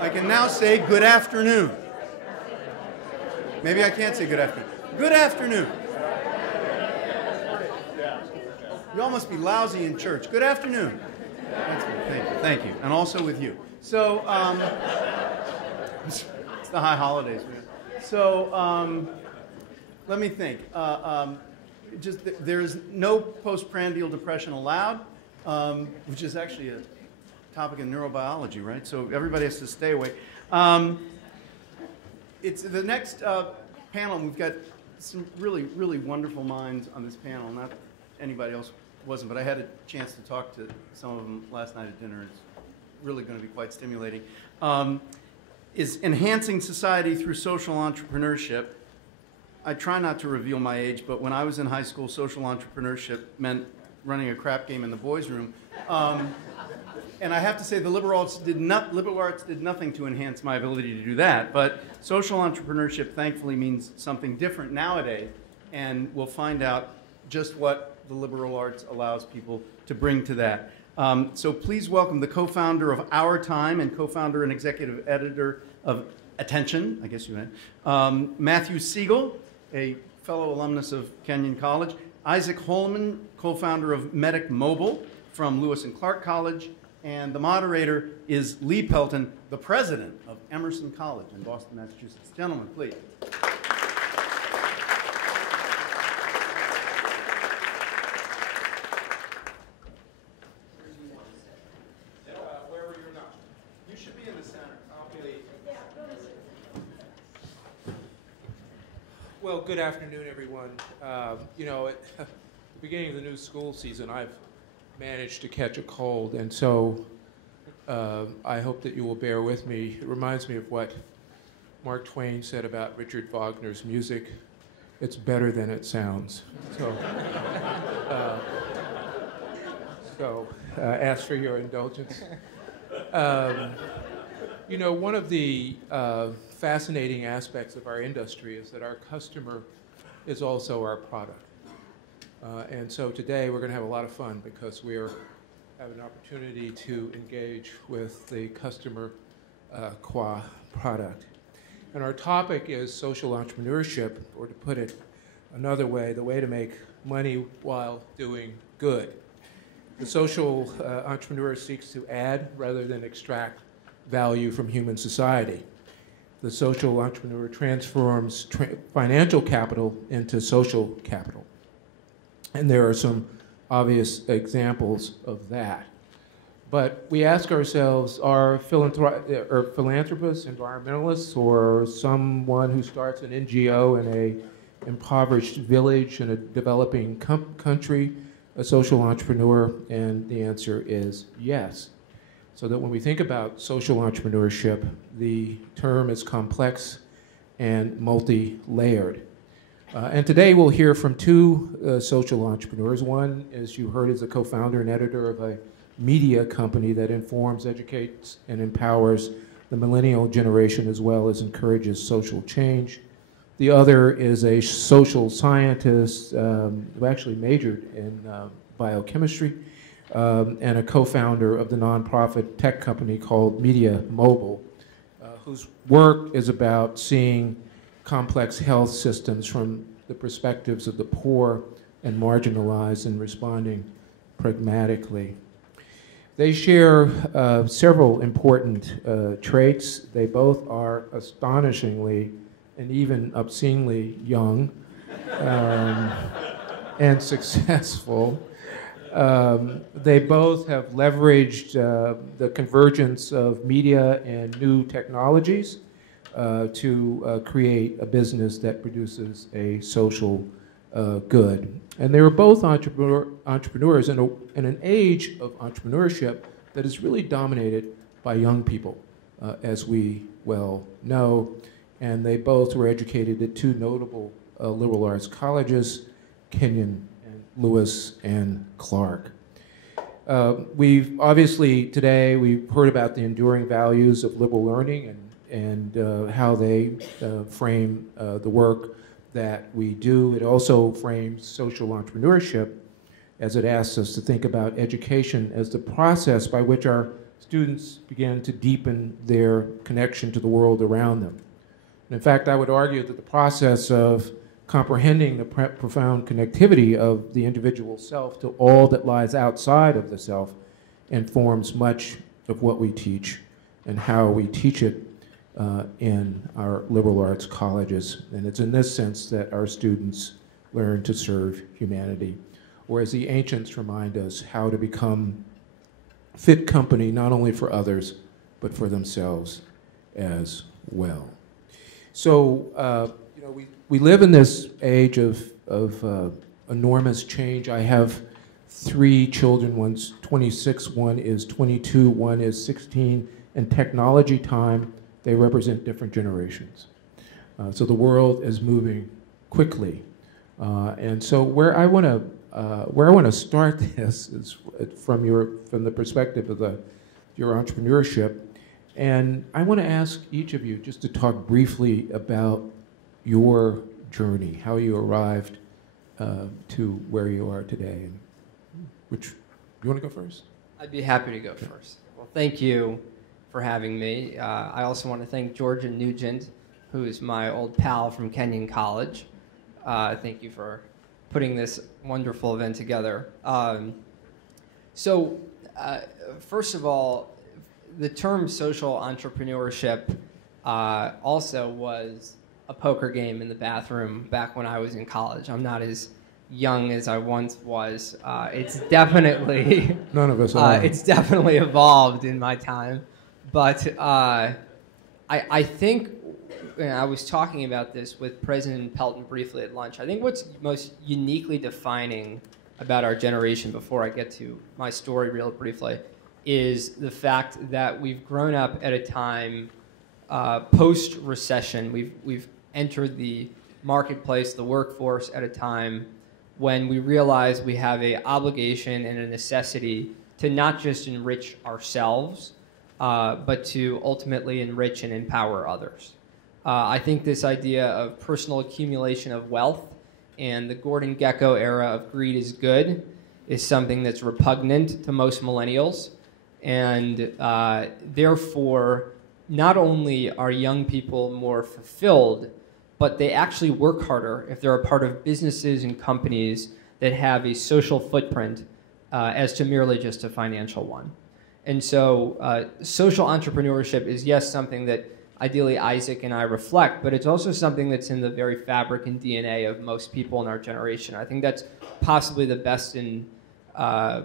I can now say good afternoon. Maybe I can't say good afternoon. Good afternoon. You all must be lousy in church. Good afternoon. That's good. Thank you. Thank you. And also with you. So, it's the high holidays, man. So, let me think. There's no postprandial depression allowed, which is actually a topic in neurobiology, right? So everybody has to stay away. It's the next panel. We've got some really, really wonderful minds on this panel. Not anybody else wasn't, but I had a chance to talk to some of them last night at dinner. It's really going to be quite stimulating. Is enhancing society through social entrepreneurship. I try not to reveal my age, but when I was in high school, social entrepreneurship meant running a crap game in the boys' room. And I have to say the liberal arts did nothing to enhance my ability to do that. But social entrepreneurship, thankfully, means something different nowadays. And we'll find out just what the liberal arts allows people to bring to that. So please welcome the co-founder of Our Time and co-founder and executive editor of Attention, I guess you meant, Matthew Segal, a fellow alumnus of Kenyon College, Isaac Holeman, co-founder of Medic Mobile from Lewis and Clark College, and the moderator is Lee Pelton, the president of Emerson College in Boston, Massachusetts. Gentlemen, please. Wherever you're not. You should be in the center. Well, good afternoon, everyone. You know, at the beginning of the new school season, I've managed to catch a cold, and so I hope that you will bear with me. It reminds me of what Mark Twain said about Richard Wagner's music. It's better than it sounds. So ask for your indulgence. You know, one of the fascinating aspects of our industry is that our customer is also our product. And so today we're going to have a lot of fun because we have an opportunity to engage with the customer qua product. And our topic is social entrepreneurship, or to put it another way, the way to make money while doing good. The social entrepreneur seeks to add rather than extract value from human society. The social entrepreneur transforms financial capital into social capital. And there are some obvious examples of that. But we ask ourselves, are philanthropists, environmentalists, or someone who starts an NGO in an impoverished village in a developing country a social entrepreneur? And the answer is yes. So that when we think about social entrepreneurship, the term is complex and multi-layered. And today we'll hear from two social entrepreneurs. One, as you heard, is a co-founder and editor of a media company that informs, educates, and empowers the millennial generation as well as encourages social change. The other is a social scientist who actually majored in biochemistry and a co-founder of the nonprofit tech company called Media Mobile, whose work is about seeing complex health systems from the perspectives of the poor and marginalized and responding pragmatically. They share several important traits. They both are astonishingly and even obscenely young and successful. They both have leveraged the convergence of media and new technologies to create a business that produces a social good. And they were both entrepreneurs in an age of entrepreneurship that is really dominated by young people, as we well know. And they both were educated at two notable liberal arts colleges, Kenyon and Lewis and Clark. We've obviously today we've heard about the enduring values of liberal learning and how they frame the work that we do. It also frames social entrepreneurship as it asks us to think about education as the process by which our students begin to deepen their connection to the world around them. And in fact, I would argue that the process of comprehending the profound connectivity of the individual self to all that lies outside of the self informs much of what we teach and how we teach it in our liberal arts colleges. And it's in this sense that our students learn to serve humanity, or as the ancients remind us, how to become fit company not only for others, but for themselves as well. So, you know, we live in this age of enormous change. I have 3 children. One's 26, one is 22, one is 16. In technology time, they represent different generations. So the world is moving quickly. And so where I want to start this is from the perspective of your entrepreneurship. And I want to ask each of you just to talk briefly about your journey, how you arrived to where you are today. And you want to go first? I'd be happy to go first. Well, thank you for having me. I also want to thank Georgia Nugent, who is my old pal from Kenyon College. Thank you for putting this wonderful event together. First of all, the term social entrepreneurship also was a poker game in the bathroom back when I was in college. I'm not as young as I once was. It's definitely none of us are. It's definitely evolved in my time, but I think, and I was talking about this with President Pelton briefly at lunch. I think what's most uniquely defining about our generation, before I get to my story real briefly, is the fact that we've grown up at a time post-recession. We've entered the marketplace, the workforce, at a time when we realize we have an obligation and a necessity to not just enrich ourselves, but to ultimately enrich and empower others. I think this idea of personal accumulation of wealth and the Gordon Gekko era of greed is good is something that's repugnant to most millennials. And therefore, not only are young people more fulfilled, but they actually work harder if they're a part of businesses and companies that have a social footprint as to merely just a financial one. And so social entrepreneurship is, yes, something that ideally Isaac and I reflect, but it's also something that's in the very fabric and DNA of most people in our generation. I think that's possibly the best and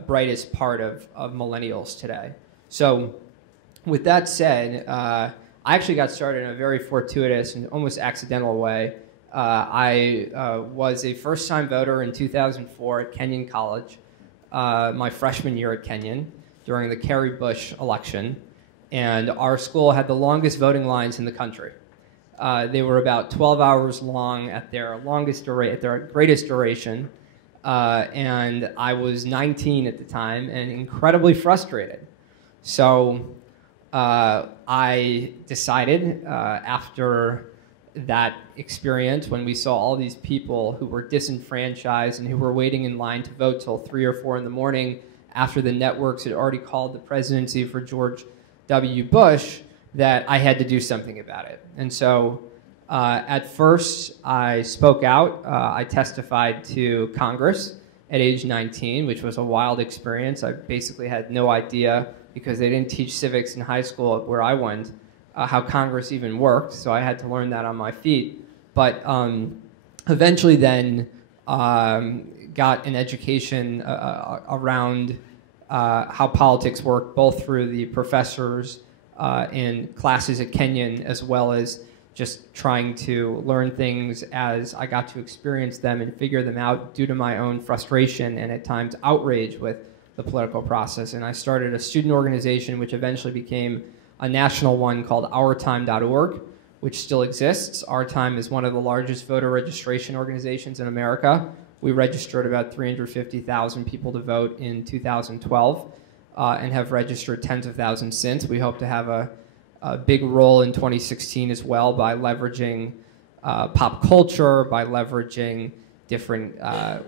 brightest part of millennials today. So with that said, I actually got started in a very fortuitous and almost accidental way. I was a first-time voter in 2004 at Kenyon College, my freshman year at Kenyon, during the Kerry Bush election. And our school had the longest voting lines in the country. They were about 12 hours long at their greatest duration. And I was 19 at the time and incredibly frustrated. So I decided after that experience, when we saw all these people who were disenfranchised and who were waiting in line to vote till 3 or 4 in the morning after the networks had already called the presidency for George W. Bush, that I had to do something about it. And so at first I spoke out. I testified to Congress at age 19, which was a wild experience. I basically had no idea, because they didn't teach civics in high school where I went, how Congress even worked. So I had to learn that on my feet. But eventually then got an education around how politics work, both through the professors in classes at Kenyon, as well as just trying to learn things as I got to experience them and figure them out due to my own frustration and at times outrage with the political process. And I started a student organization which eventually became a national one called OurTime.org, which still exists. Our Time is one of the largest voter registration organizations in America. We registered about 350,000 people to vote in 2012 and have registered tens of thousands since. We hope to have a big role in 2016 as well by leveraging pop culture, by leveraging different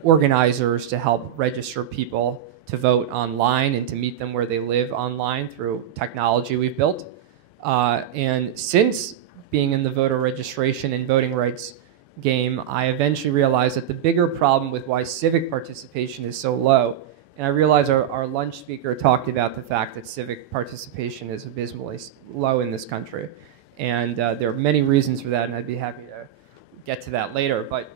organizers to help register people to vote online and to meet them where they live online through technology we've built. And since being in the voter registration and voting rights game, I eventually realized that the bigger problem with why civic participation is so low, and I realize our lunch speaker talked about the fact that civic participation is abysmally low in this country. And there are many reasons for that, and I'd be happy to get to that later. But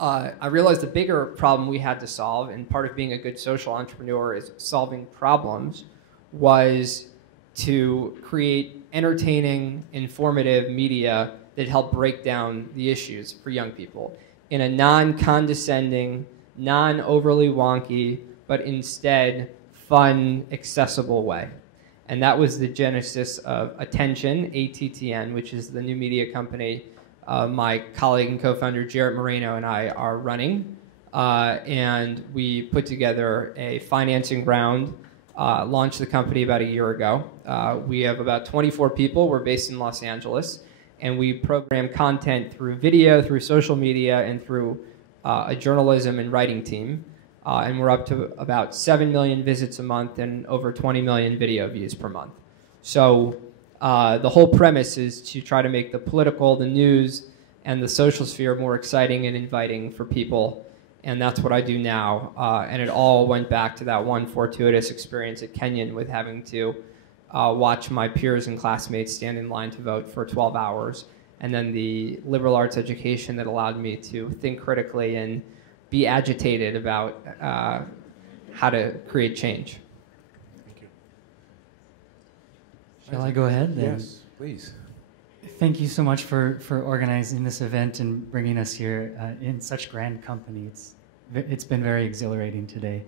I realized the bigger problem we had to solve, and part of being a good social entrepreneur is solving problems, was to create entertaining, informative media that help break down the issues for young people in a non-condescending, non-overly wonky, but instead fun, accessible way. And that was the genesis of Attention, ATTN, which is the new media company my colleague and co-founder Jarrett Moreno and I are running. And we put together a financing round, launched the company about a year ago. We have about 24 people. We're based in Los Angeles. And we program content through video, through social media, and through a journalism and writing team. And we're up to about 7 million visits a month and over 20 million video views per month. So the whole premise is to try to make the political, the news, and the social sphere more exciting and inviting for people. And that's what I do now. And it all went back to that one fortuitous experience at Kenyon with having to watch my peers and classmates stand in line to vote for 12 hours. And then the liberal arts education that allowed me to think critically and be agitated about how to create change. Thank you. Shall I go ahead then? Yes, please. Thank you so much for organizing this event and bringing us here in such grand company. It's been very exhilarating today.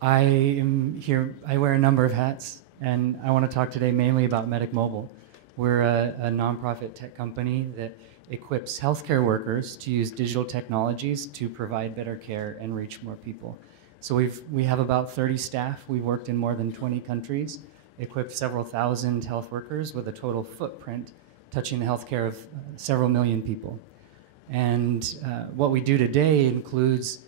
I am here, I wear a number of hats, and I want to talk today mainly about Medic Mobile. We're a nonprofit tech company that equips healthcare workers to use digital technologies to provide better care and reach more people. So we have about 30 staff. We've worked in more than 20 countries, equipped several thousand health workers with a total footprint touching the healthcare of several million people. And what we do today includes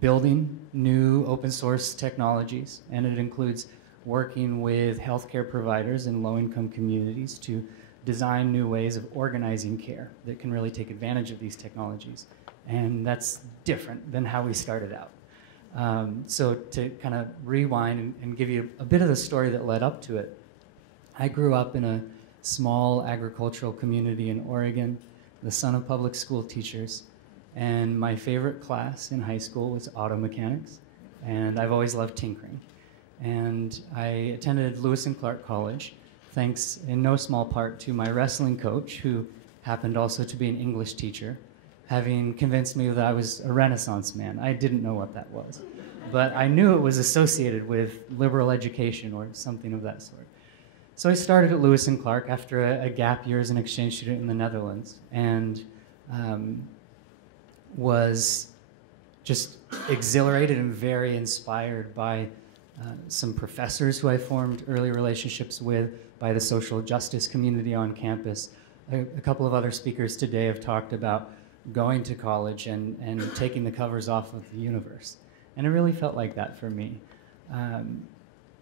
building new open source technologies, and it includes working with healthcare providers in low-income communities to design new ways of organizing care that can really take advantage of these technologies. And that's different than how we started out. So to kind of rewind and give you a bit of the story that led up to it, I grew up in a small agricultural community in Oregon, the son of public school teachers, and my favorite class in high school was auto mechanics, and I've always loved tinkering. And I attended Lewis and Clark College, thanks in no small part to my wrestling coach, who happened also to be an English teacher, having convinced me that I was a Renaissance man. I didn't know what that was, but I knew it was associated with liberal education or something of that sort. So I started at Lewis and Clark after a gap year as an exchange student in the Netherlands, and was just exhilarated and very inspired by some professors who I formed early relationships with, by the social justice community on campus. A couple of other speakers today have talked about going to college and taking the covers off of the universe. And it really felt like that for me.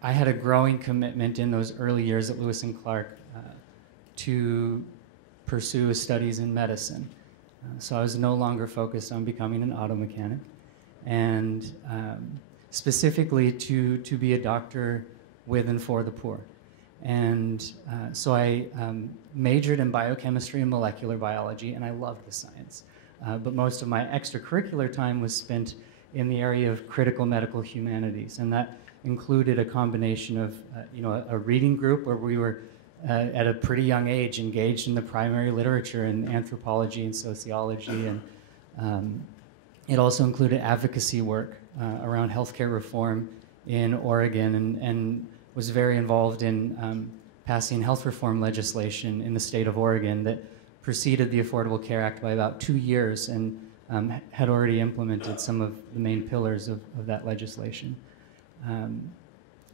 I had a growing commitment in those early years at Lewis and Clark to pursue studies in medicine. So I was no longer focused on becoming an auto mechanic, and specifically to be a doctor with and for the poor. And so I majored in biochemistry and molecular biology, and I loved the science. But most of my extracurricular time was spent in the area of critical medical humanities, and that included a combination of a reading group where we were at a pretty young age engaged in the primary literature in anthropology and sociology, and it also included advocacy work around healthcare reform in Oregon, and was very involved in passing health reform legislation in the state of Oregon that preceded the Affordable Care Act by about 2 years, and had already implemented some of the main pillars of that legislation.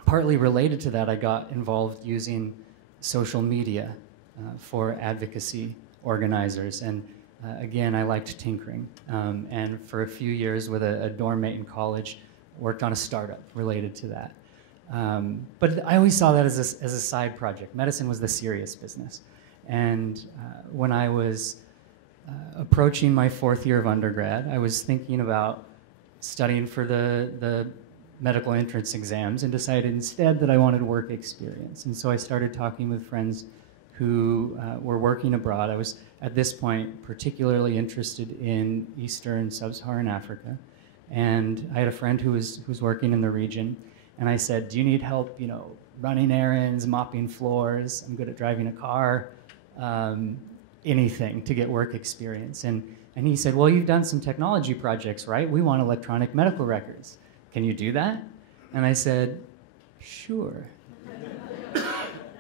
Partly related to that, I got involved using social media for advocacy organizers, and again, I liked tinkering. And for a few years with a dorm mate in college, worked on a startup related to that. But I always saw that as a side project. Medicine was the serious business. And when I was approaching my 4th year of undergrad, I was thinking about studying for the medical entrance exams and decided instead that I wanted work experience. And so I started talking with friends who were working abroad. I was, at this point, particularly interested in Eastern Sub-Saharan Africa. And I had a friend who was working in the region. And I said, do you need help, running errands, mopping floors? I'm good at driving a car, anything to get work experience. And he said, well, you've done some technology projects, right? We want electronic medical records. Can you do that? And I said, sure.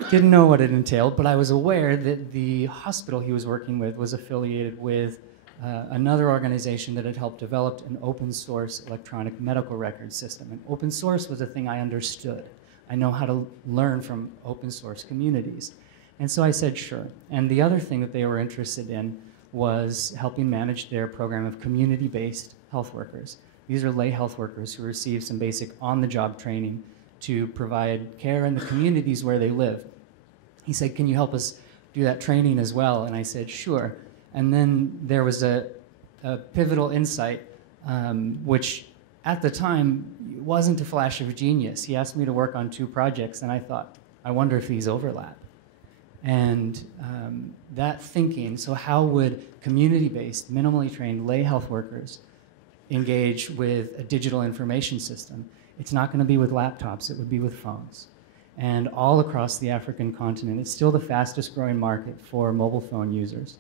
Didn't know what it entailed, but I was aware that the hospital he was working with was affiliated with another organization that had helped develop an open source electronic medical record system. And open source was a thing I understood. I know how to learn from open source communities. And so I said, sure. And the other thing that they were interested in was helping manage their program of community-based health workers. These are lay health workers who receive some basic on-the-job training to provide care in the communities where they live. He said, can you help us do that training as well? And I said, sure. And then there was a pivotal insight, which at the time wasn't a flash of genius. He asked me to work on 2 projects, and I thought, I wonder if these overlap. And that thinking, so how would community-based, minimally trained lay health workers engage with a digital information system? It's not going to be with laptops, it would be with phones. And all across the African continent, it's still the fastest growing market for mobile phone users.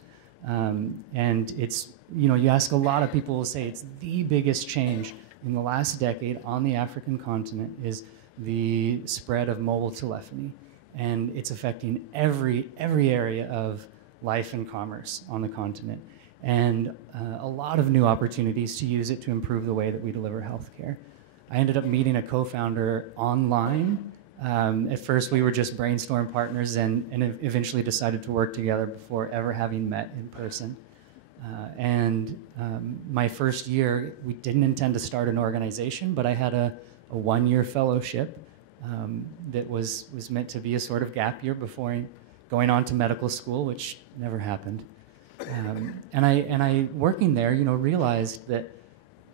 And it's, you ask a lot of people will say it's the biggest change in the last decade on the African continent is the spread of mobile telephony. And it's affecting every area of life and commerce on the continent. And a lot of new opportunities to use it to improve the way that we deliver healthcare. I ended up meeting a co-founder online. At first, we were just brainstorm partners and eventually decided to work together before ever having met in person. My first year, we didn't intend to start an organization, but I had a 1-year fellowship that was meant to be a sort of gap year before going on to medical school, which never happened. And I working there, realized that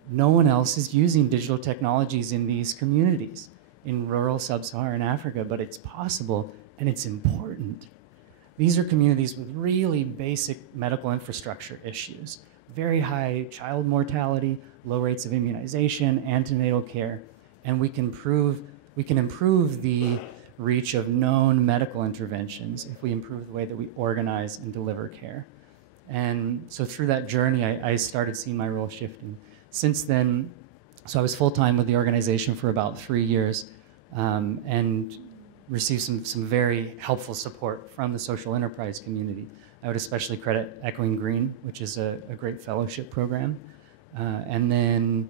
no one else is using digital technologies in these communities in rural sub-Saharan Africa, but it's possible and it's important. These are communities with really basic medical infrastructure issues, very high child mortality, low rates of immunization, antenatal care, and we can improve the reach of known medical interventions if we improve the way that we organize and deliver care. And so through that journey, I started seeing my role shifting. Since then, so I was full-time with the organization for about 3 years and received some very helpful support from the social enterprise community. I would especially credit Echoing Green, which is a great fellowship program. And then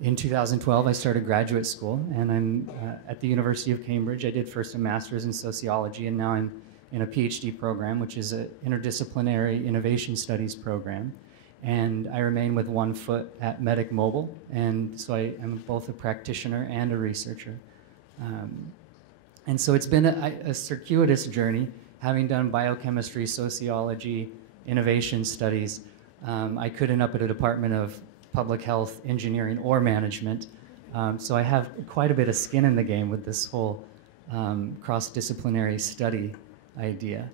in 2012, I started graduate school, and I'm at the University of Cambridge. I did first a master's in sociology, and now I'm in a PhD program, which is an interdisciplinary innovation studies program. And I remain with one foot at Medic Mobile, and so I am both a practitioner and a researcher. And so it's been a circuitous journey, having done biochemistry, sociology, innovation studies. I could end up at a department of public health, engineering, or management. So I have quite a bit of skin in the game with this whole cross-disciplinary study idea.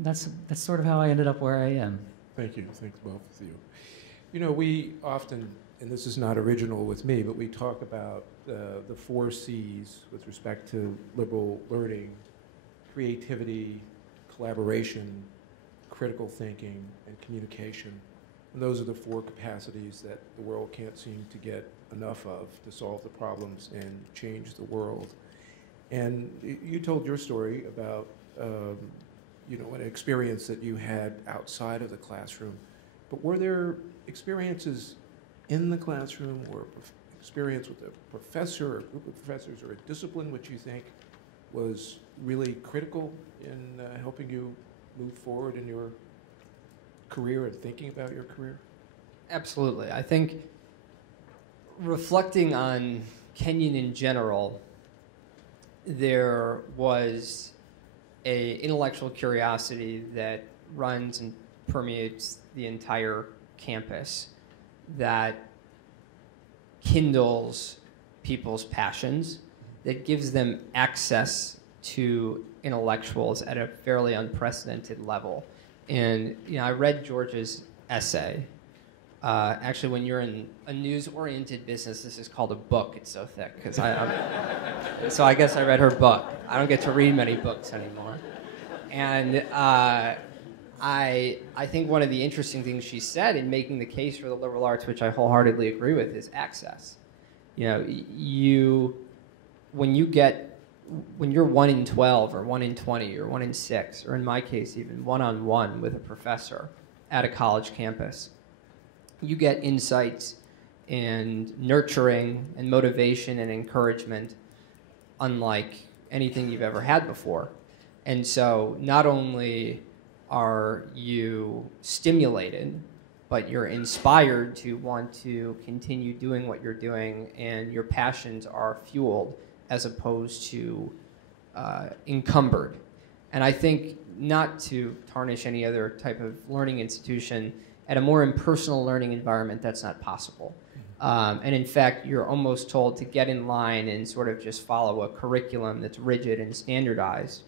That's sort of how I ended up where I am. Thank you. Thanks both of you. We often, and this is not original with me, but we talk about the 4 C's with respect to liberal learning: creativity, collaboration, critical thinking, and communication. And those are the 4 capacities that the world can't seem to get enough of to solve the problems and change the world. And you told your story about an experience that you had outside of the classroom. But were there experiences in the classroom or experience with a professor or a group of professors or a discipline which you think was really critical in helping you move forward in your career and thinking about your career? Absolutely. I think reflecting on Kenyon in general, there was a intellectual curiosity that runs and permeates the entire campus that kindles people's passions, that gives them access to intellectuals at a fairly unprecedented level. And I read George's essay. Actually, when you're in a news-oriented business, this is called a book. It's so thick. So I guess I read her book. I don't get to read many books anymore. And I think one of the interesting things she said in making the case for the liberal arts, which I wholeheartedly agree with, is access. When you're 1 in 12 or 1 in 20 or 1 in 6, or in my case even one-on-one with a professor at a college campus, you get insights and nurturing and motivation and encouragement unlike anything you've ever had before. And so not only are you stimulated, but you're inspired to want to continue doing what you're doing, and your passions are fueled as opposed to encumbered. And I think, not to tarnish any other type of learning institution, at a more impersonal learning environment, that's not possible. And in fact, you're almost told to get in line and sort of just follow a curriculum that's rigid and standardized.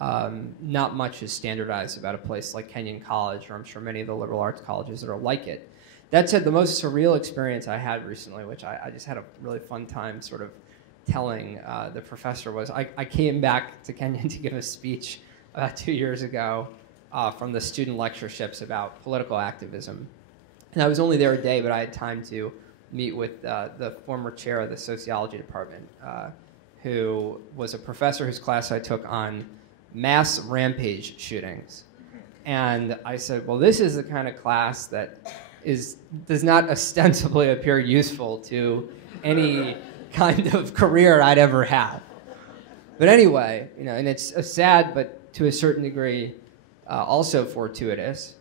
Not much is standardized about a place like Kenyon College, or I'm sure many of the liberal arts colleges that are like it. That said, the most surreal experience I had recently, which I just had a really fun time sort of telling the professor, was I came back to Kenyon to give a speech about 2 years ago from the student lectureships about political activism. And I was only there a day, but I had time to meet with the former chair of the sociology department, who was a professor whose class I took on mass rampage shootings. And I said, well, this is the kind of class that does not ostensibly appear useful to any kind of career I'd ever have. But anyway, and it's a sad, but to a certain degree, also fortuitous.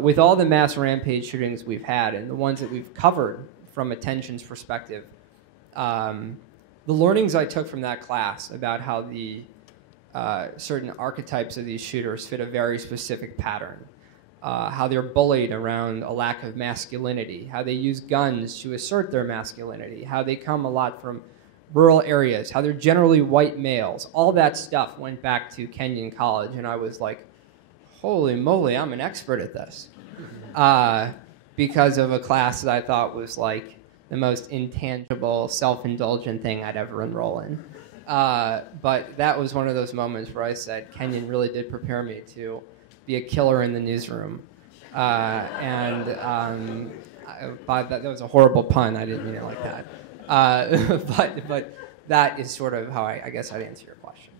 With all the mass rampage shootings we've had and the ones that we've covered from attention's perspective, the learnings I took from that class about how the certain archetypes of these shooters fit a very specific pattern, how they're bullied around a lack of masculinity, how they use guns to assert their masculinity, how they come a lot from rural areas, how they're generally white males. All that stuff went back to Kenyon College, and I was like, holy moly, I'm an expert at this. Because of a class that I thought was like the most intangible, self-indulgent thing I'd ever enroll in. But that was one of those moments where I said, Kenyon really did prepare me to be a killer in the newsroom. That was a horrible pun. I didn't mean it like that. But that is sort of how I guess I'd answer your question.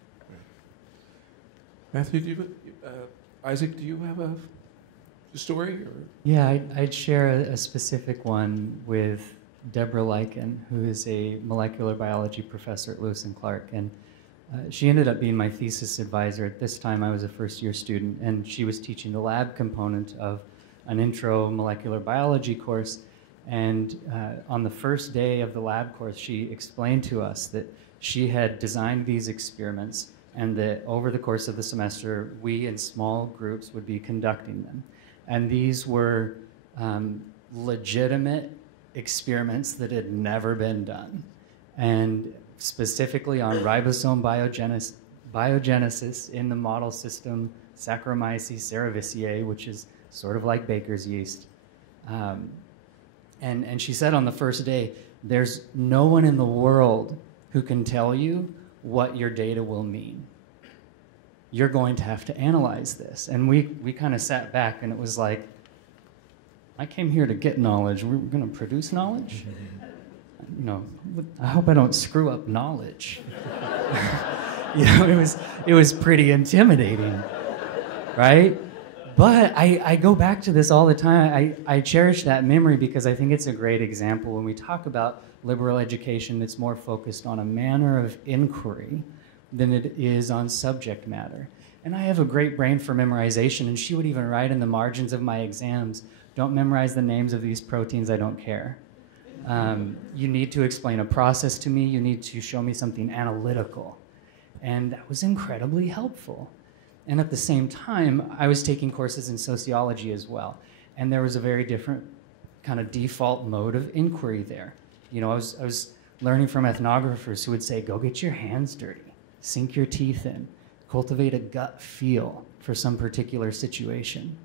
Matthew, Isaac, do you have a story? Or? Yeah, I'd share a specific one with Deborah Lycan, who is a molecular biology professor at Lewis and Clark. And she ended up being my thesis advisor. At this time, I was a first-year student, and she was teaching the lab component of an intro molecular biology course. And on the first day of the lab course, she explained to us that she had designed these experiments, and that over the course of the semester, we in small groups would be conducting them. And these were legitimate experiments that had never been done, and specifically on ribosome biogenesis in the model system Saccharomyces cerevisiae, which is sort of like baker's yeast. And she said on the first day, there's no one in the world who can tell you what your data will mean. You're going to have to analyze this. And we kind of sat back, and it was like, I came here to get knowledge. We're going to produce knowledge? I hope I don't screw up knowledge. It was pretty intimidating, right? But I go back to this all the time. I cherish that memory because I think it's a great example. When we talk about liberal education, it's more focused on a manner of inquiry than it is on subject matter. And I have a great brain for memorization, and she would even write in the margins of my exams, don't memorize the names of these proteins, I don't care. You need to explain a process to me, you need to show me something analytical. And that was incredibly helpful. And at the same time, I was taking courses in sociology as well. And there was a very different kind of default mode of inquiry there. You know, I was learning from ethnographers who would say, go get your hands dirty, sink your teeth in, cultivate a gut feel for some particular situation.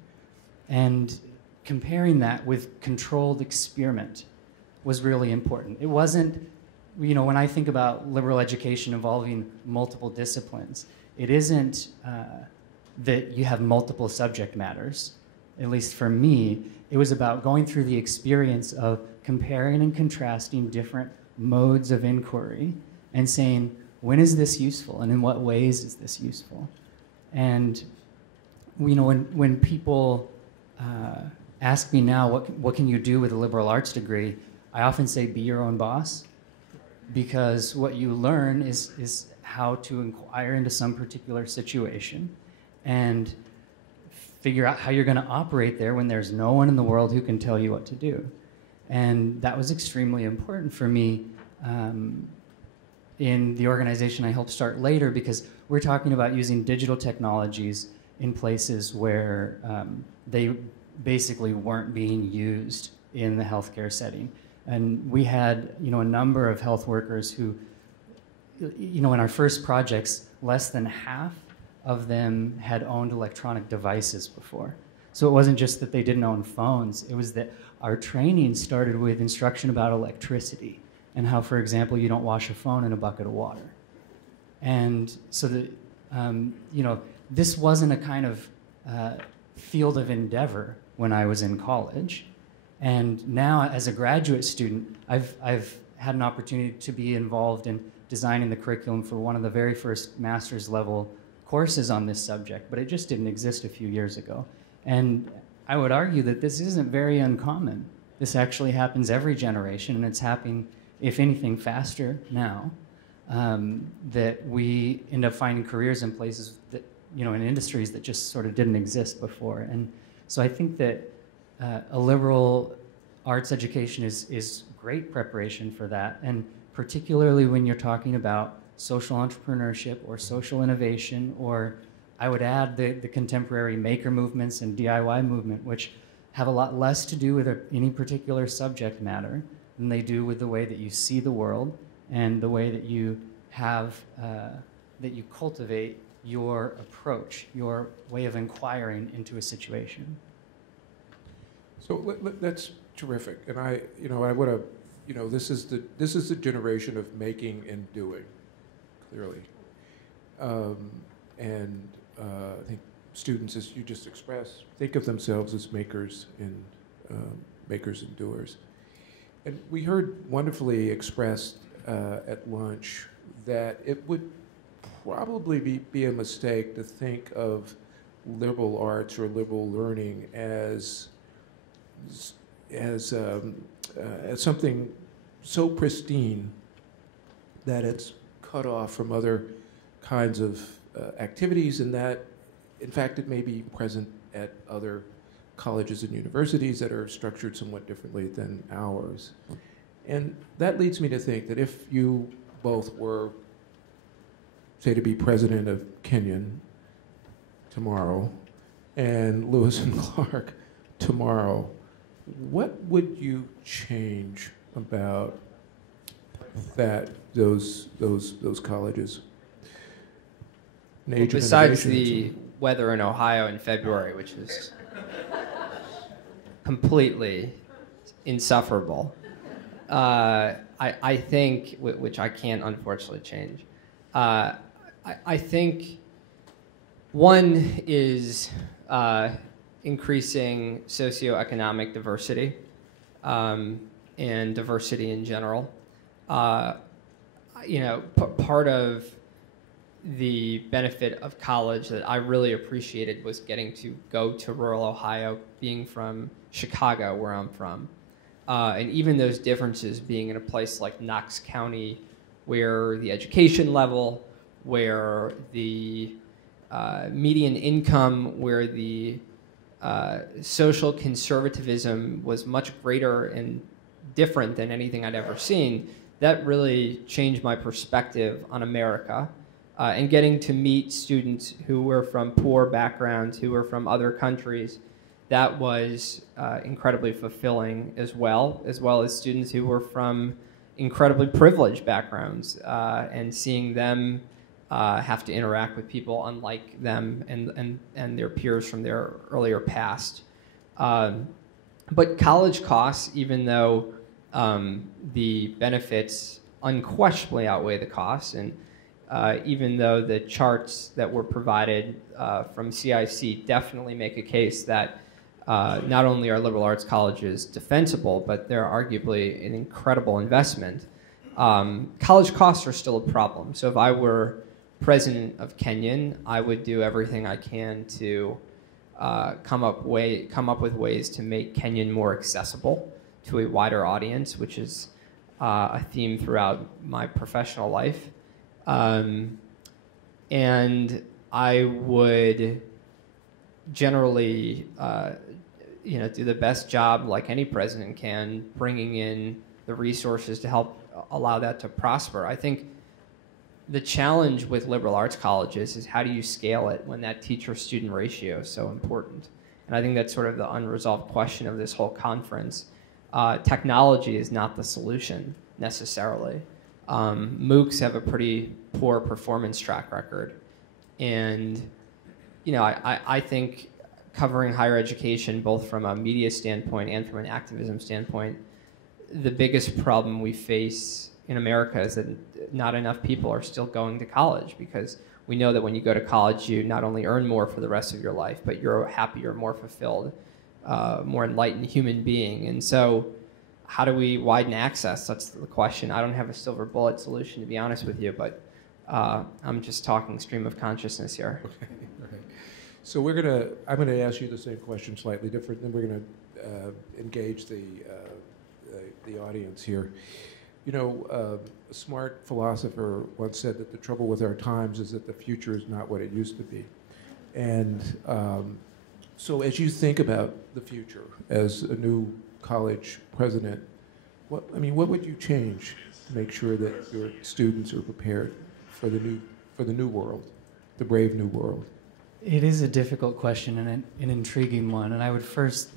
And comparing that with controlled experiment was really important. It wasn't, you know, when I think about liberal education involving multiple disciplines, it isn't that you have multiple subject matters. At least for me, it was about going through the experience of comparing and contrasting different modes of inquiry and saying, when is this useful and in what ways is this useful? And you know, when people ask me now, what can you do with a liberal arts degree? I often say, be your own boss, because what you learn is how to inquire into some particular situation and figure out how you're going to operate there when there's no one in the world who can tell you what to do. And that was extremely important for me in the organization I helped start later, because we're talking about using digital technologies in places where they basically weren't being used in the healthcare setting. And we had, you know, a number of health workers who, you know, in our first projects, less than half of them had owned electronic devices before. So it wasn't just that they didn't own phones, it was that our training started with instruction about electricity and how, for example, you don't wash a phone in a bucket of water. And so that, you know, this wasn't a kind of field of endeavor when I was in college. And now, as a graduate student, I've had an opportunity to be involved in designing the curriculum for one of the very first master's level courses on this subject, but it just didn't exist a few years ago. And I would argue that this isn't very uncommon. This actually happens every generation, and it's happening, if anything, faster now, that we end up finding careers in places that, you know, in industries that just sort of didn't exist before. And so I think that a liberal arts education is great preparation for that, and particularly when you're talking about social entrepreneurship or social innovation, or I would add the contemporary maker movements and DIY movement, which have a lot less to do with any particular subject matter than they do with the way that you see the world and the way that you have, that you cultivate your approach, your way of inquiring into a situation. So that's terrific, and I would have, you know, this is the generation of making and doing, clearly, and I think students, as you just expressed, think of themselves as makers and doers. And we heard wonderfully expressed at lunch that it would probably be a mistake to think of liberal arts or liberal learning as something so pristine that it's cut off from other kinds of activities, and that, in fact, it may be present at other colleges and universities that are structured somewhat differently than ours. And that leads me to think that if you both were, say, to be president of Kenyon tomorrow and Lewis and Clark tomorrow, what would you change about those colleges? Well, besides the weather in Ohio in February, which is completely insufferable, I think, which I can't unfortunately change, I think one is increasing socioeconomic diversity and diversity in general. You know, part of the benefit of college that I really appreciated was getting to go to rural Ohio, being from Chicago, where I'm from. And even those differences, being in a place like Knox County, where the education level, where the median income, where the social conservatism was much greater and different than anything I'd ever seen, that really changed my perspective on America. And getting to meet students who were from poor backgrounds, who were from other countries, that was incredibly fulfilling as well as students who were from incredibly privileged backgrounds, and seeing them have to interact with people unlike them and their peers from their earlier past. But college costs, even though the benefits unquestionably outweigh the costs, and even though the charts that were provided from CIC definitely make a case that not only are liberal arts colleges defensible, but they're arguably an incredible investment, college costs are still a problem. So if I were president of Kenyon, I would do everything I can to come up with ways to make Kenyon more accessible to a wider audience, which is a theme throughout my professional life. And I would generally do the best job, like any president can, bringing in the resources to help allow that to prosper. I think the challenge with liberal arts colleges is how do you scale it when that teacher-student ratio is so important? And I think that's sort of the unresolved question of this whole conference. Technology is not the solution necessarily. MOOCs have a pretty poor performance track record. And I think covering higher education, both from a media standpoint and from an activism standpoint, the biggest problem we face in America is that not enough people are still going to college, because we know that when you go to college, you not only earn more for the rest of your life, but you're a happier, more fulfilled, more enlightened human being. And so how do we widen access? That's the question. I don't have a silver bullet solution, to be honest with you, but I'm just talking stream of consciousness here. Okay. So I'm gonna ask you the same question slightly different, then we're gonna engage the audience here. A smart philosopher once said that the trouble with our times is that the future is not what it used to be. And so as you think about the future as a new college president, what would you change to make sure that your students are prepared for the new world, the brave new world? It is a difficult question and an intriguing one. And I would first,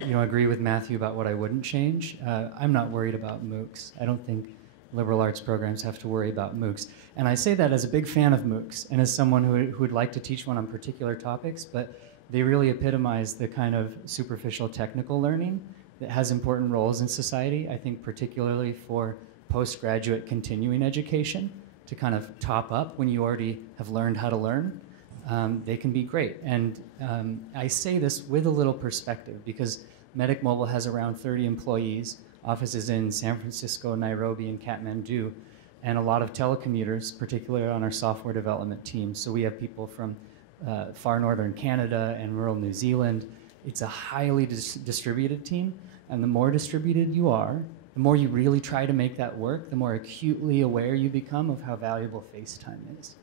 agree with Matthew about what I wouldn't change. I'm not worried about MOOCs. I don't think liberal arts programs have to worry about MOOCs. And I say that as a big fan of MOOCs and as someone who would like to teach one on particular topics, but they really epitomize the kind of superficial technical learning that has important roles in society. I think particularly for postgraduate continuing education, to kind of top up when you already have learned how to learn. They can be great. And I say this with a little perspective, because Medic Mobile has around 30 employees, offices in San Francisco, Nairobi, and Kathmandu, and a lot of telecommuters, particularly on our software development team. So we have people from far northern Canada and rural New Zealand. It's a highly distributed team, and the more distributed you are, the more you really try to make that work, the more acutely aware you become of how valuable FaceTime is.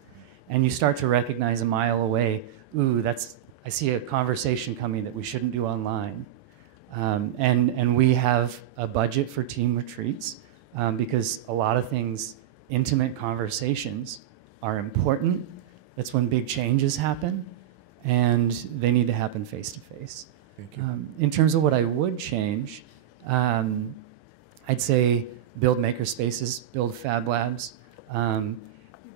And you start to recognize a mile away, I see a conversation coming that we shouldn't do online. And we have a budget for team retreats because a lot of things, intimate conversations, are important. That's when big changes happen, and they need to happen face to face. Thank you. In terms of what I would change, I'd say build maker spaces, build fab labs.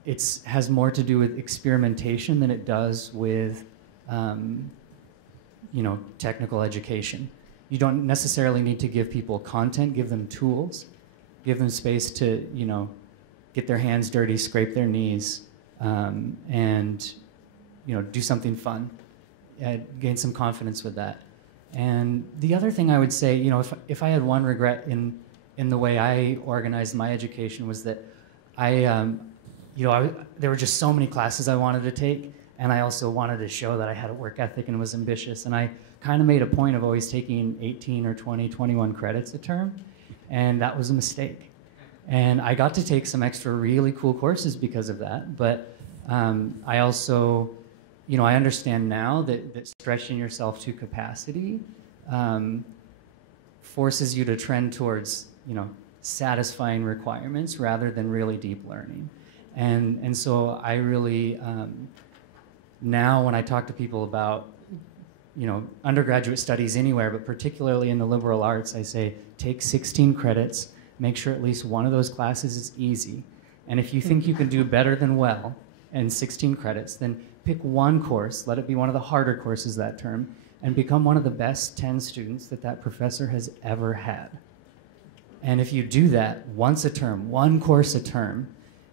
It has more to do with experimentation than it does with technical education. You don't necessarily need to give people content, give them tools, give them space to get their hands dirty, scrape their knees, and do something fun, gain some confidence with that. And the other thing I would say, if I had one regret in the way I organized my education, was that there were just so many classes I wanted to take, and I also wanted to show that I had a work ethic and was ambitious. And I kind of made a point of always taking 18 or 20, 21 credits a term, and that was a mistake. And I got to take some extra really cool courses because of that, but I also I understand now that stretching yourself to capacity forces you to trend towards, satisfying requirements rather than really deep learning. And so I really, now when I talk to people about, undergraduate studies anywhere, but particularly in the liberal arts, I say, take 16 credits, make sure at least one of those classes is easy. And if you think you can do better than well in 16 credits, then pick one course, let it be one of the harder courses that term, and become one of the best 10 students that professor has ever had. And if you do that once a term, one course a term,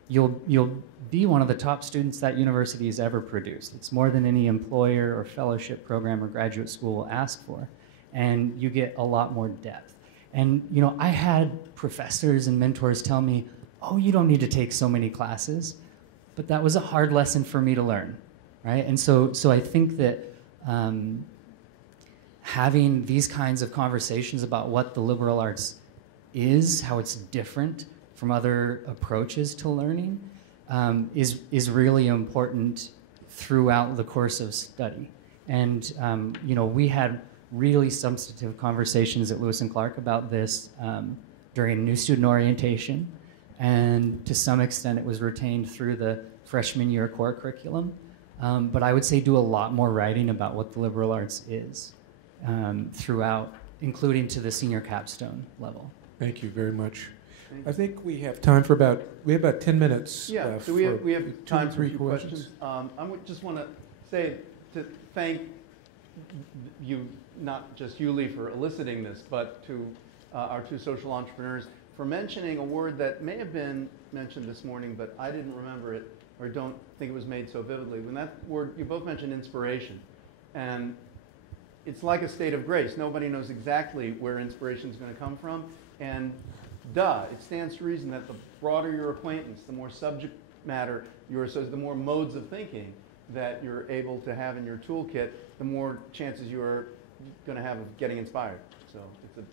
you'll be one of the top students that university has ever produced. It's more than any employer or fellowship program or graduate school will ask for. And you get a lot more depth. And I had professors and mentors tell me, oh, you don't need to take so many classes. But that was a hard lesson for me to learn, right? And so I think that having these kinds of conversations about what the liberal arts is, how it's different from other approaches to learning, is really important throughout the course of study. And we had really substantive conversations at Lewis and Clark about this during new student orientation, and to some extent it was retained through the freshman year core curriculum. But I would say do a lot more writing about what the liberal arts is throughout, including to the senior capstone level. Thank you very much. I think we have time for about 10 minutes. Yeah, so we have time for a few questions. I just want to say to thank you, not just you, Lee, for eliciting this, but to our two social entrepreneurs for mentioning a word that may have been mentioned this morning, but I didn't remember it or don't think it was made so vividly. When that word, you both mentioned inspiration. And it's like a state of grace. Nobody knows exactly where inspiration is going to come from. And it stands to reason that the broader your acquaintance, the more subject matter the more modes of thinking that you're able to have in your toolkit, the more chances you're going to have of getting inspired. So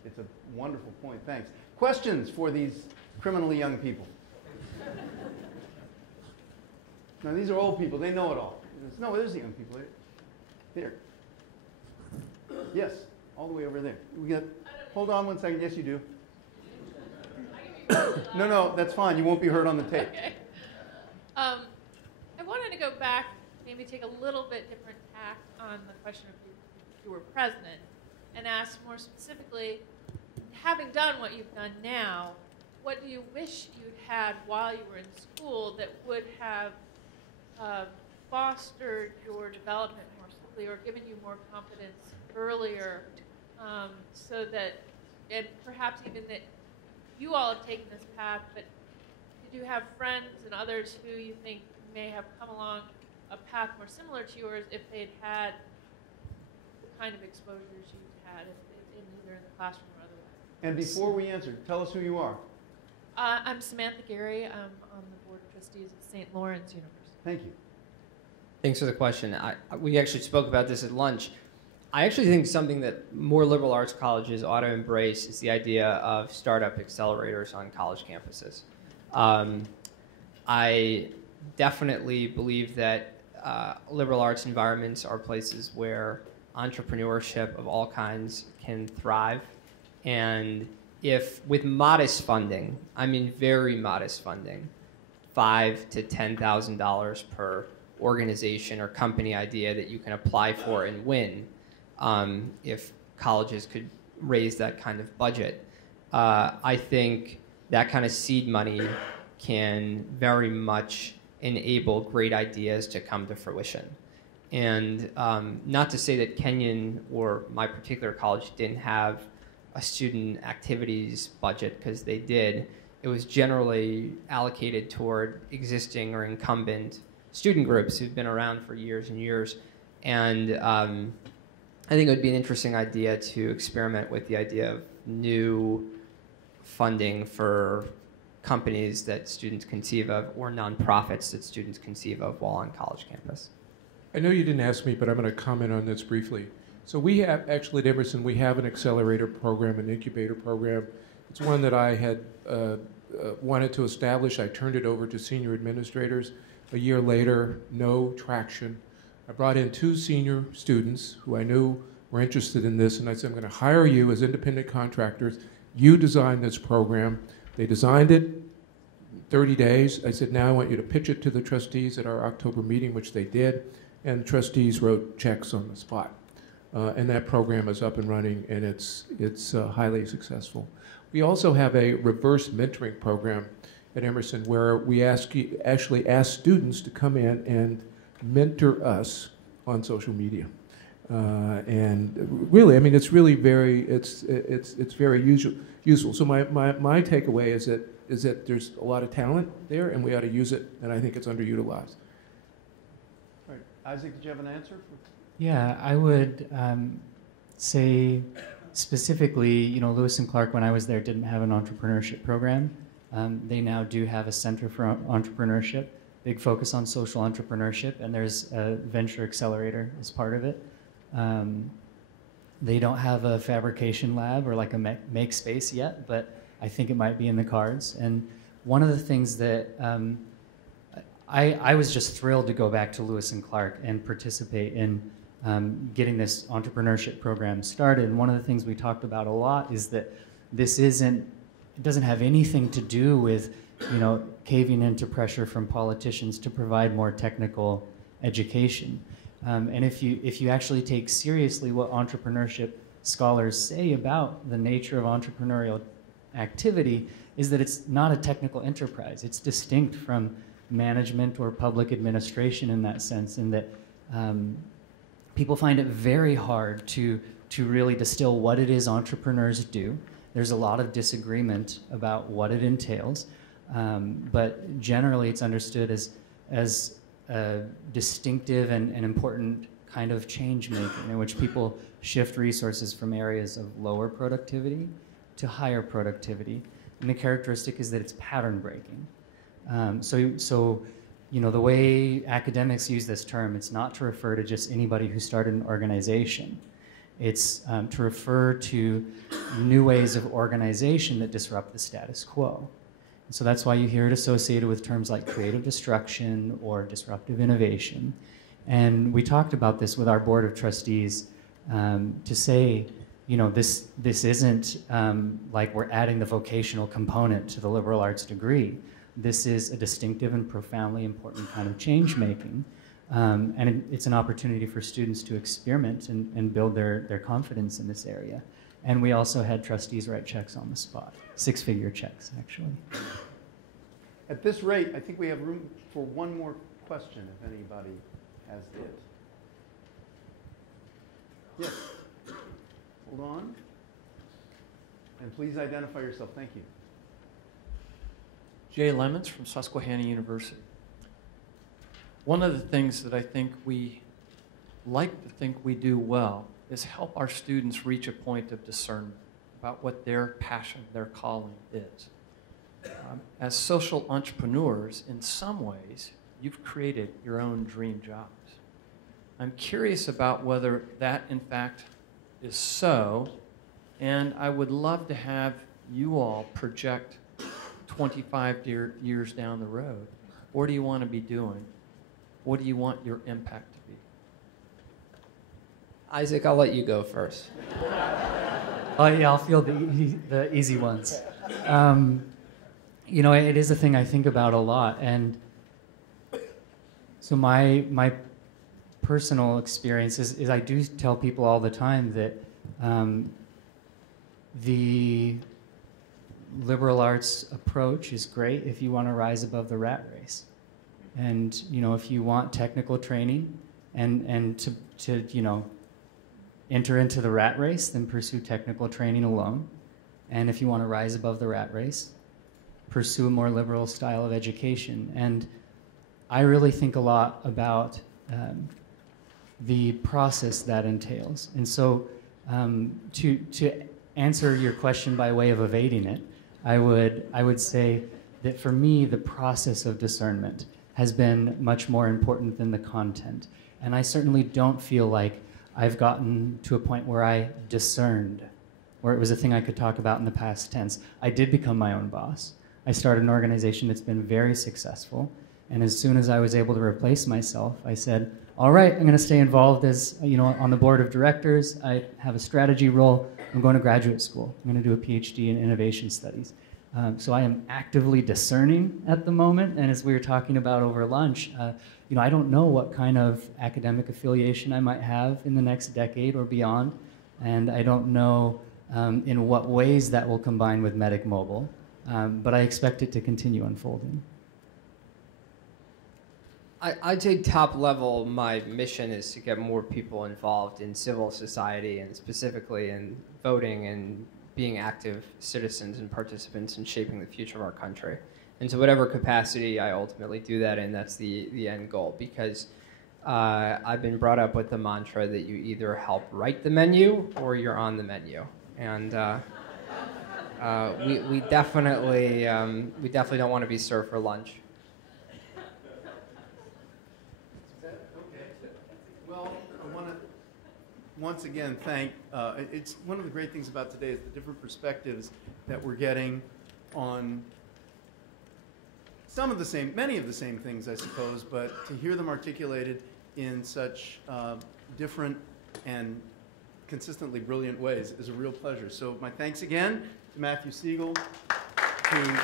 it's a wonderful point. Thanks. Questions for these criminally young people? Now, these are old people. They know it all. No, there's the young people. There. Yes, all the way over there. Hold on one second. Yes, you do. No, that's fine. You won't be heard on the tape. Okay. I wanted to go back, maybe take a little bit different tack on the question of if you were president, and ask more specifically, having done what you've done now, what do you wish you'd had while you were in school that would have fostered your development more quickly or given you more confidence earlier, so that, and perhaps even that you all have taken this path, but did you have friends and others who you think may have come along a path more similar to yours if they'd had the kind of exposures you've had in either in the classroom or otherwise? And before we answer, tell us who you are. I'm Samantha Gary. I'm on the Board of Trustees of St. Lawrence University. Thank you. Thanks for the question. We actually spoke about this at lunch. I actually think something that more liberal arts colleges ought to embrace is the idea of startup accelerators on college campuses. I definitely believe that liberal arts environments are places where entrepreneurship of all kinds can thrive. And if with modest funding, I mean very modest funding, $5,000 to $10,000 per organization or company idea that you can apply for and win, if colleges could raise that kind of budget, I think that kind of seed money can very much enable great ideas to come to fruition. And not to say that Kenyon or my particular college didn't have a student activities budget, because they did. It was generally allocated toward existing or incumbent student groups who've been around for years and years. And I think it would be an interesting idea to experiment with the idea of new funding for companies that students conceive of or nonprofits that students conceive of while on college campus. I know you didn't ask me, but I'm going to comment on this briefly. So we have, actually at Emerson, we have an accelerator program, an incubator program. It's one that I had wanted to establish. I turned it over to senior administrators. A year later, no traction. I brought in 2 senior students who I knew were interested in this, and I said, I'm going to hire you as independent contractors. You design this program. They designed it 30 days. I said, now I want you to pitch it to the trustees at our October meeting, which they did, and the trustees wrote checks on the spot. And that program is up and running, and it's highly successful. We also have a reverse mentoring program at Emerson where we actually ask students to come in and mentor us on social media. And really, I mean, it's really very, it's very useful. So my takeaway is that there's a lot of talent there, and we ought to use it, and I think it's underutilized. All right. Isaac, did you have an answer? Yeah, I would say specifically, Lewis and Clark, when I was there, didn't have an entrepreneurship program. They now do have a Center for Entrepreneurship, big focus on social entrepreneurship, and there's a venture accelerator as part of it. They don't have a fabrication lab or like a make space yet, but I think it might be in the cards. And one of the things that I was just thrilled to go back to Lewis and Clark and participate in getting this entrepreneurship program started. And one of the things we talked about a lot is that it doesn't have anything to do with, caving into pressure from politicians to provide more technical education. And if you actually take seriously what entrepreneurship scholars say about the nature of entrepreneurial activity, is that it's not a technical enterprise. It's distinct from management or public administration in that sense, in that people find it very hard to really distill what it is entrepreneurs do. There's a lot of disagreement about what it entails, but generally it's understood as a distinctive and important kind of change making in which people shift resources from areas of lower productivity to higher productivity. And the characteristic is that it's pattern breaking. So the way academics use this term, it's not to refer to just anybody who started an organization. It's to refer to new ways of organization that disrupt the status quo. And so that's why you hear it associated with terms like creative destruction or disruptive innovation. And we talked about this with our board of trustees to say, this isn't like we're adding the vocational component to the liberal arts degree. This is a distinctive and profoundly important kind of change making. And it's an opportunity for students to experiment and build their confidence in this area. And we also had trustees write checks on the spot, 6-figure checks, actually. At this rate, I think we have room for one more question, if anybody has it. Yes. Hold on. And please identify yourself. Thank you. Jay Lemons from Susquehanna University. One of the things that I think we like to think we do well is help our students reach a point of discernment about what their passion, their calling is. As social entrepreneurs, in some ways, you've created your own dream jobs. I'm curious about whether that, in fact, is so, and I would love to have you all project 25 years down the road. What do you want to be doing? What do you want your impact to be? Isaac, I'll let you go first. Oh yeah, I'll field the easy ones. It is a thing I think about a lot, and so my personal experience is I do tell people all the time that the liberal arts approach is great if you want to rise above the rat race. And, if you want technical training and to enter into the rat race, then pursue technical training alone. And if you want to rise above the rat race, pursue a more liberal style of education. And I really think a lot about the process that entails. And so to answer your question by way of evading it, I would say that for me, the process of discernment has been much more important than the content. And I certainly don't feel like I've gotten to a point where I discerned, where it was a thing I could talk about in the past tense. I did become my own boss. I started an organization that's been very successful, And as soon as I was able to replace myself, I said, all right, I'm going to stay involved as, on the board of directors. I have a strategy role. I'm going to graduate school. I'm going to do a PhD in innovation studies. So I am actively discerning at the moment. And as we were talking about over lunch, I don't know what kind of academic affiliation I might have in the next decade or beyond. And I don't know in what ways that will combine with Medic Mobile. But I expect it to continue unfolding. I'd say top level, my mission is to get more people involved in civil society and specifically in voting and being active citizens and participants in shaping the future of our country. And to whatever capacity I ultimately do that in, that's the end goal. Because I've been brought up with the mantra that you either help write the menu or you're on the menu. And we definitely don't want to be served for lunch. Well, I want to once again thank, it's one of the great things about today is the different perspectives that we're getting on many of the same things, I suppose, but to hear them articulated in such different and consistently brilliant ways is a real pleasure. So my thanks again to Matthew Segal, to